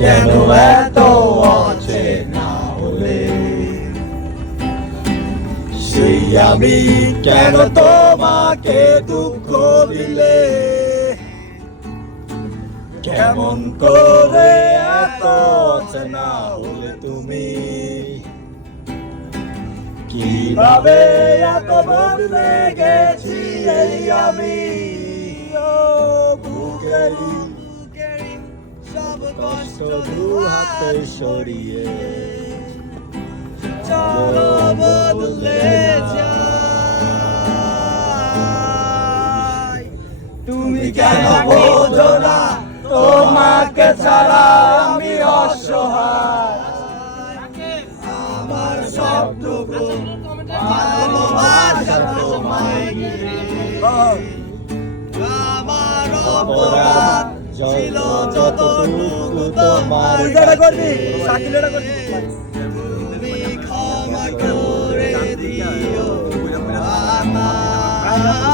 কেন এত অচেনা হলে? সেই আমি কেন তোমাকে দুঃখ দিলে? কেমন করে এত অচেনা হলে তুমি? কিভাবে এত বদলে গেছি এই আমি? ও বুকেরই সব কষ্ট দু হাতে সরিয়ে চলো বদলে যাই। তুমি কেন বোঝো না তোমাকে ছাড়া আমি অসহায়? আমার সবটুকু ভালোবাসা তোমায় ঘিরে। আমার অপরাধ ছিল যতটুকু তোমার কাছে। তুমি ক্ষমা করে দিও আমায়।